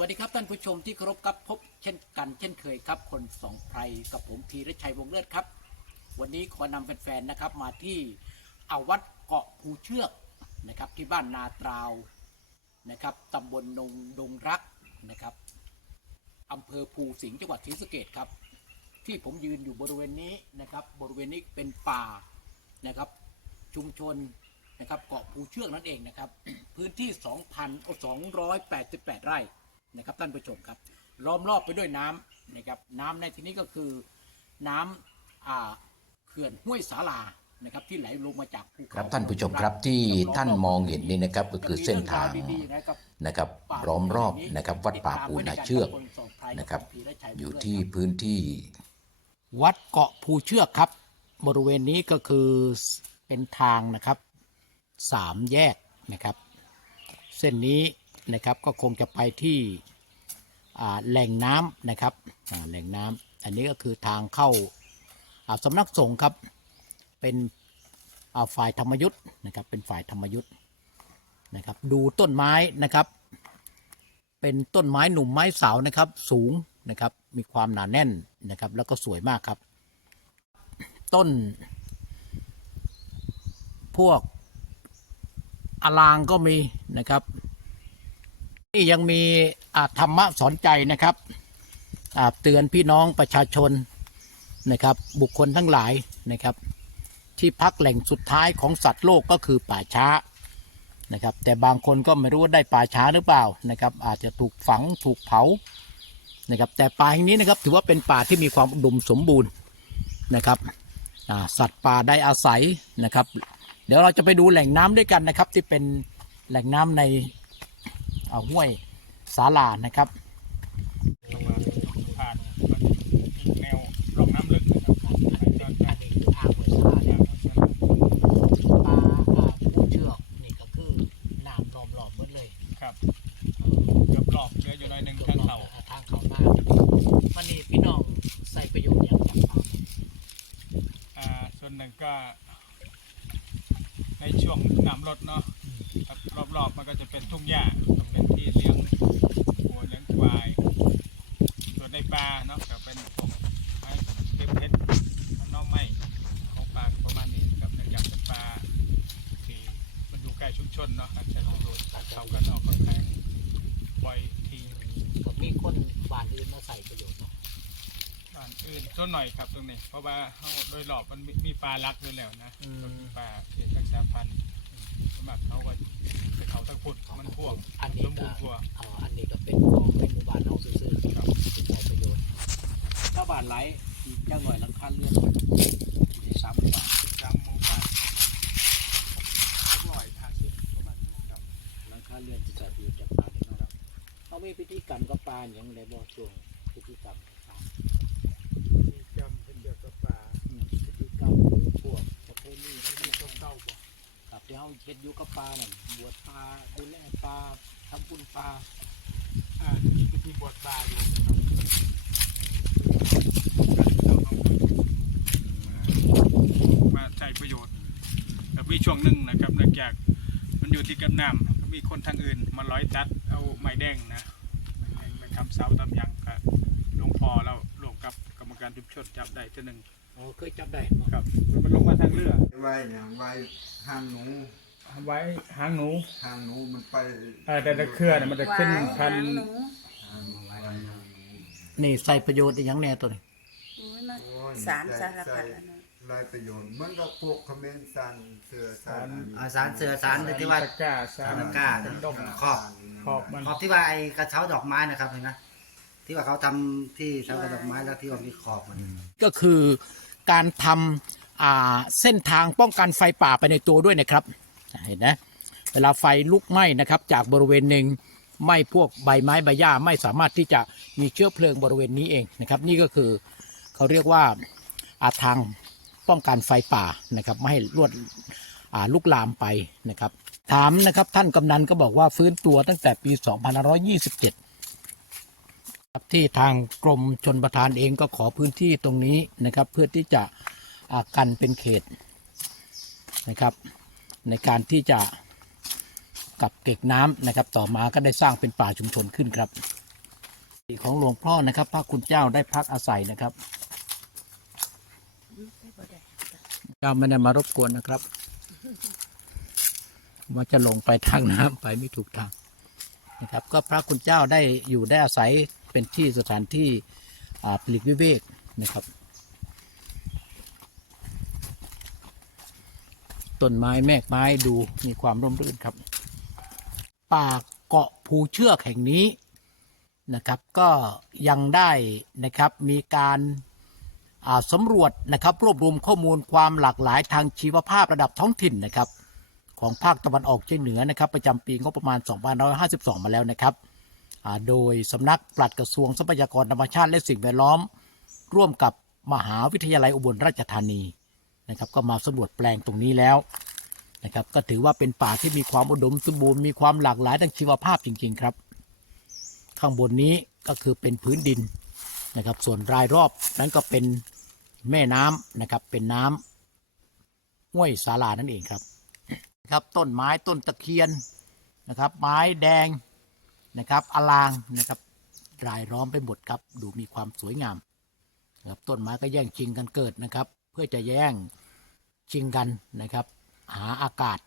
วัสดีครับท่านผู้ชมที่เคารพครับพบเช่นกันเช่นเคยครับ คนสองไพรกับผมพีรชัยวงเลิศครับ วันนี้ขอนำแฟนๆนะครับมาที่อาวัดเกาะภูเชือกนะครับที่บ้านนาตราวนะครับตำบลนงดงรักนะครับอำเภอภูสิงห์จังหวัดศรีสะเกดครับ ที่ผมยืนอยู่บริเวณนี้นะครับ บริเวณนี้เป็นป่านะครับชุมชนนะครับเกาะภูเชือกนั่นเองนะครับ พื้นที่ 2,288 ไร่ นะครับท่านผู้ชมครับล้อมรอบไปด้วยน้ำนะครับน้ำในที่นี้ก็คือน้ำอ่าเขื่อนห้วยสาลานะครับที่ไหลลงมาจากภูคเขารับท่านผู้ชมครับที่ท่านมองเห็นนี่นะครับก็คือเส้นทางดีๆนะครับนะครับล้อมรอบนะครับวัดป่าปูนาเชือกนะครับ อยู่ที่พื้นที่ วัดเกาะภูเชือกครับ บริเวณนี้ก็คือเป็นทางนะครับสามแยกนะครับ เส้นนี้ นะครับก็คงจะไปที่แหล่งน้ำนะครับแหล่งน้ำอันนี้ก็คือทางเข้าสำนักสงฆ์ครับเป็นฝ่ายธรรมยุทธ์นะครับเป็นฝ่ายธรรมยุทธ์นะครับดูต้นไม้นะครับเป็นต้นไม้หนุ่มไม้สาวนะครับสูงนะครับมีความหนาแน่นนะครับแล้วก็สวยมากครับ ต้น พวกอลางก็มีนะครับ นี่ยังมีอาธรรมะสอนใจนะครับอาเตือนพี่น้องประชาชนนะครับ บุคคลทั้งหลายนะครับ ที่พักแหล่งสุดท้ายของสัตว์โลกก็คือป่าช้านะครับ แต่บางคนก็ไม่รู้ว่าได้ป่าช้าหรือเปล่านะครับ อาจจะถูกฝังถูกเผานะครับ แต่ป่าแห่งนี้นะครับถือว่าเป็นป่าที่มีความอุดมสมบูรณ์นะครับสัตว์ป่าได้อาศัยนะครับ เดี๋ยวเราจะไปดูแหล่งน้ำด้วยกันนะครับ ที่เป็นแหล่งน้ำใน ห้วยสาลานะครับผ่านแนวร่องน้ำลึกนะครับไปจนอันนี้คือทางห้วยสาลาเนี่ยปลาอ่าผู้เชือกนี่ก็คือน้ำล้อมรอบหมดเลยครับเกือบรอบเหลืออยู่หน่อยหนึ่งทางเขาทางเขาหน้ามันนี่พี่น้องใส่ประโยชน์อย่างจากปลาอ่าส่วนหนึ่งก็ในช่วงน้ำลดเนาะครับรอบๆมันก็จะเป็นทุ่งหญ้าเป็นที่ เลี้ยงวัวเลี้ยงควายส่วนในป่าเนาะก็เป็นพวกไม้เก็บเพชรน้องไม้ของป่าประมาณนี้ครับเนื่องจากเป็นป่าที่มันอยู่ใกล้ชุมชนเนาะการใช้ประโยชน์เขากันออกกำลังบ่อยทีผมมีคนบ้านอื่นมาใส่ประโยชน์เนาะบ้านอื่นส่วนหน่อยครับตรงนี้ เพราะว่าเขาโดยหลอบมันมีมีปลาลักด้วยแล้วนะต้นปลาเขตรักษาพันธุ์ สมัครเขาก็ไปเขาตะพุดมันพ่วงอันสนี้มบูก็รณ์กว่าอ่าอันนี้ก็เป็นของเป็นหมู่บ้านเราซื่อๆครับเป็นของประโยชน์ถ้าบ้านไหลอีกจังหน่อยหลังคาเรือนที่สามหมู่บ้านจำหมู่บ้านหกร้อยห้าสิบประมาณนี้ครับหลังคาเรือนจะใส่ประโยชน์จากปลาเล็กน้อยครับเขามีพิธีกรรมกับปลาอย่างไรบ่ช่วงพิธีกรรมปลามีจำเป็นเกี่ยวกับปลา อืมพิธีกรรมหรือพวกประเพณีอะไร ที่ ที่ ต้ ต้ อ อง ง เต้าบ่ กับที่ เขาเฮ็ดอยู่กับปลาเนี่ยบวชปลาดูแลปลาทำบุญปลาอ่ามีพิธีบวชปลาอยู่มาใช้ประโยชน์แต่มีช่วงหนึ่งนะครับเนื่องจากมันอยู่ที่กับน้ำมีคนทางอื่นมาร้อยตัดเอาไม้แดงนะไปทำเสาทำยังกับหลวงพ่อแล้วรวมกับกรรมการชุมชนจับได้ทีหนึ่ง อ๋อเคยจับได้บ่ครับมันลงมาทางเรือไว้เนี่ยไว้ห้างหนูไว้หางหนูห้างหนูมันไปแต่ละเครือเนี่ยมันจะขึ้นพันห้างหนูไว้ห้างหนูนี่ใส่ประโยชน์อหย่างแน่ตัวนี้โอ้ยมันโอ้ยสารสารพัดอันนั้นไรประโยชน์มันก็พวกคอมเขมนต์สันเสือสันอ่าสารเสือสารที่ว่า ตะกร้าสารตะกร้าเป็นดงขอบ ขอบมัน ขอบที่ว่าไอ้กระเช้าดอกไม้นะครับเห็นไหม ที่ว่าเขาทำที่เช้ากระดอกไม้แล้วที่ว่ามีขอบมันก็คือการทำอ่าเส้นทางป้องกันไฟป่าไปในตัวด้วยนะครับเห็นนะเวลาไฟลุกไหม้นะครับ จากบริเวณหนึ่งไหม้พวกใบไม้ใบหญ้าไม่สามารถที่จะมีเชื้อเพลิงบริเวณนี้เองนะครับ นี่ก็คือเขาเรียกว่าอาทางป้องกันไฟป่านะครับไม่ให้ลวดอ่าลุกลามไปนะครับ ถามนะครับท่านกำนันก็บอกว่าฟื้นตัวตั้งแต่ปี 2527 ที่ทางกรมชนประทานเองก็ขอพื้นที่ตรงนี้นะครับ เพื่อที่จะกันเป็นเขตนะครับ ในการที่จะกับเก็กน้ำนะครับ ต่อมาก็ได้สร้างเป็นป่าชุมชนขึ้นครับของหลวงพ่อนะครับพระคุณเจ้าได้พักอาศัยนะครับ เจ้าไม่ได้มารบกวนนะครับว่าจะลงไปทางน้ำไปไม่ถูกทางนะครับ ก็พระคุณเจ้าได้อยู่ได้อาศัย เป็นที่สถานที่ปลีกวิเวกนะครับ ต้นไม้แมกไม้ดูมีความร่มรื่นครับ ป่าเกาะภูเชือกแห่งนี้นะครับ ก็ยังได้นะครับมีการาสำรวจนะครับรวบรวมข้อมูลความหลากหลายทางชีวภาพระดับท้องถิ่นนะครับ ของภาคตะวันออกเฉียงเหนือนะครับ ประจำปีงบประมาณ 2552 มาแล้วนะครับ โดยสำนักปลัดกระทรวงทรัพยากรธรรมชาติและสิ่งแวดล้อม ร่วมกับมหาวิทยาลัยอุบลราชธานีนะครับก็มาสำรวจแปลงตรงนี้แล้วนะครับก็ถือว่าเป็นป่าที่มีความอุดมสมบูรณ์มีความหลากหลายทางชีวภาพจริง ๆ ครับ ข้างบนนี้ก็คือเป็นพื้นดินนะครับส่วนรายรอบนั้นก็เป็นแม่น้ำนะครับเป็นน้ำห้วยสาลานั่นเองครับครับต้นไม้ต้นตะเคียนนะครับไม้แดง นะครับอลางนะครับรายล้อมไปหมดครับ ดูมีความสวยงามนะครับต้นไม้ก็แย่งชิงกันเกิดนะครับ เพื่อจะแย่งชิงกันนะครับ หาอากาศ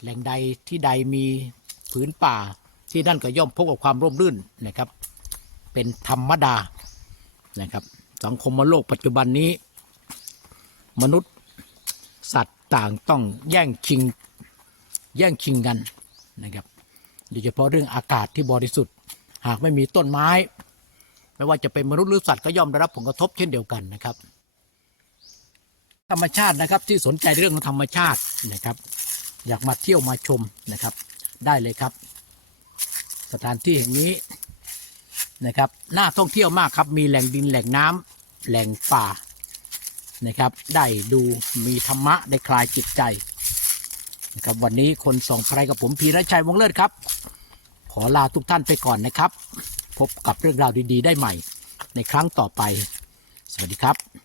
แหล่งใดที่ใดมีผืนป่าที่นั่นก็ย่อมพบกับความร่มรื่นนะครับ เป็นธรรมดานะครับ สังคมโลกปัจจุบันนี้ มนุษย์สัตว์ต่างต้องแย่งชิงแย่งชิงกันนะครับ โดยเฉพาะเรื่องอากาศที่บริสุทธิ์ หากไม่มีต้นไม้ ไม่ว่าจะเป็นมนุษย์หรือสัตว์ก็ย่อมได้รับผลกระทบเช่นเดียวกันนะครับ ธรรมชาตินะครับที่สนใจเรื่องของธรรมชาตินะครับ อยากมาเที่ยวมาชมนะครับ ได้เลยครับ สถานที่แห่งนี้นะครับน่าท่องเที่ยวมากครับ มีแหล่งดินแหล่งน้ำแหล่งป่านะครับ ได้ดูมีธรรมะได้คลายจิตใจ นะครับวันนี้คนส่องไพรกับผมพีรชัยวงเลิศครับ ขอลาทุกท่านไปก่อนนะครับ พบกับเรื่องราวดีๆ ได้ใหม่ในครั้งต่อไป สวัสดีครับ